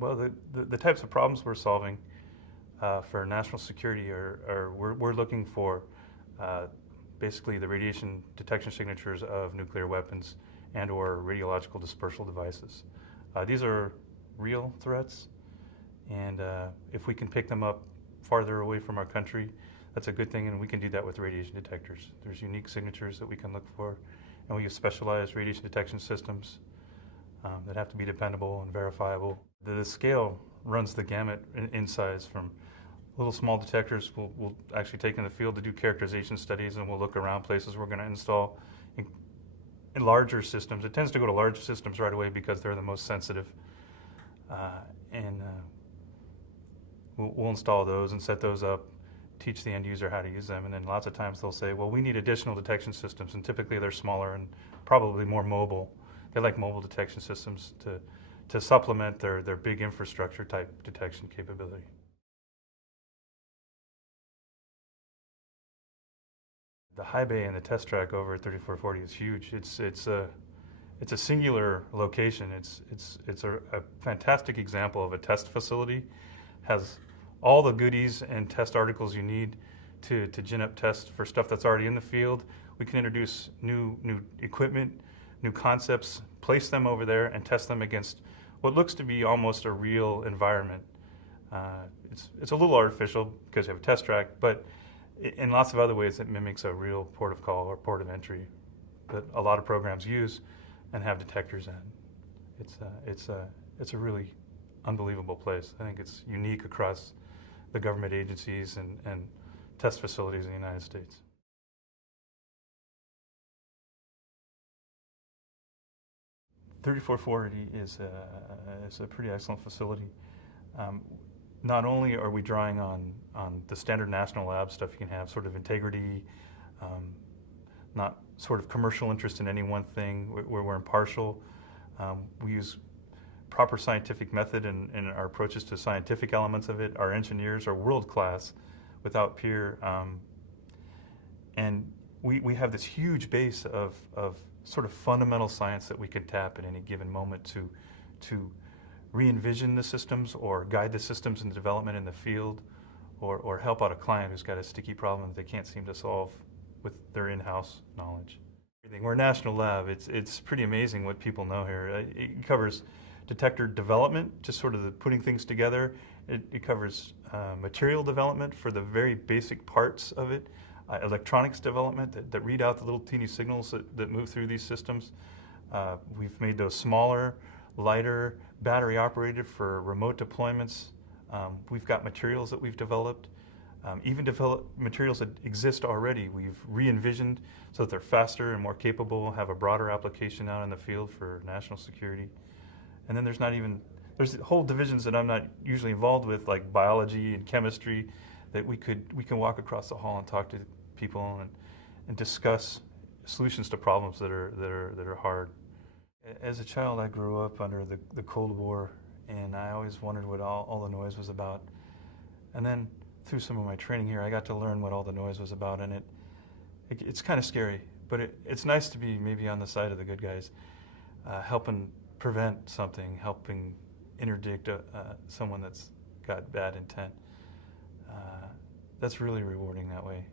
Well, the types of problems we're solving for national security we're looking for basically the radiation detection signatures of nuclear weapons and or radiological dispersal devices. These are real threats, and if we can pick them up farther away from our country, that's a good thing, and we can do that with radiation detectors. There's unique signatures that we can look for, and we use specialized radiation detection systems that have to be dependable and verifiable. The scale runs the gamut in size from little small detectors we'll actually take in the field to do characterization studies, and we'll look around places we're going to install in larger systems. It tends to go to large systems right away because they're the most sensitive, and we'll install those and set those up, teach the end user how to use them, and then lots of times they'll say, well, we need additional detection systems, and typically they're smaller and probably more mobile. They like mobile detection systems to supplement their big infrastructure type detection capability. The high bay and the test track over at 3440 is huge. It's a singular location. It's a fantastic example of a test facility. Has all the goodies and test articles you need to gin up tests for stuff that's already in the field. We can introduce new equipment, new concepts, place them over there, and test them against what looks to be almost a real environment. It's a little artificial because you have a test track, but in lots of other ways it mimics a real port of call or port of entry that a lot of programs use and have detectors in. It's a really unbelievable place. I think it's unique across the government agencies and test facilities in the United States. .3440 is a pretty excellent facility. Not only are we drawing on the standard national lab stuff you can have, sort of integrity, not sort of commercial interest in any one thing, where we're impartial. We use proper scientific method in our approaches to scientific elements of it. Our engineers are world class, without peer, and we have this huge base of sort of fundamental science that we could tap at any given moment to re-envision the systems or guide the systems in development in the field, or help out a client who's got a sticky problem that they can't seem to solve with their in-house knowledge. We're a national lab. It's pretty amazing what people know here. It covers detector development, just sort of the putting things together. It covers material development for the very basic parts of it, electronics development that read out the little teeny signals that move through these systems. We've made those smaller, lighter, battery operated for remote deployments. We've got materials that we've developed, even developed materials that exist already. We've re-envisioned so that they're faster and more capable, have a broader application out in the field for national security. And then there's whole divisions that I'm not usually involved with, like biology and chemistry, that we can walk across the hall and talk to people and discuss solutions to problems that are hard. As a child, I grew up under the Cold War, and I always wondered what all the noise was about. And then through some of my training here, I got to learn what all the noise was about, and it's kind of scary, but it's nice to be maybe on the side of the good guys, helping prevent something, helping interdict someone that's got bad intent. That's really rewarding that way.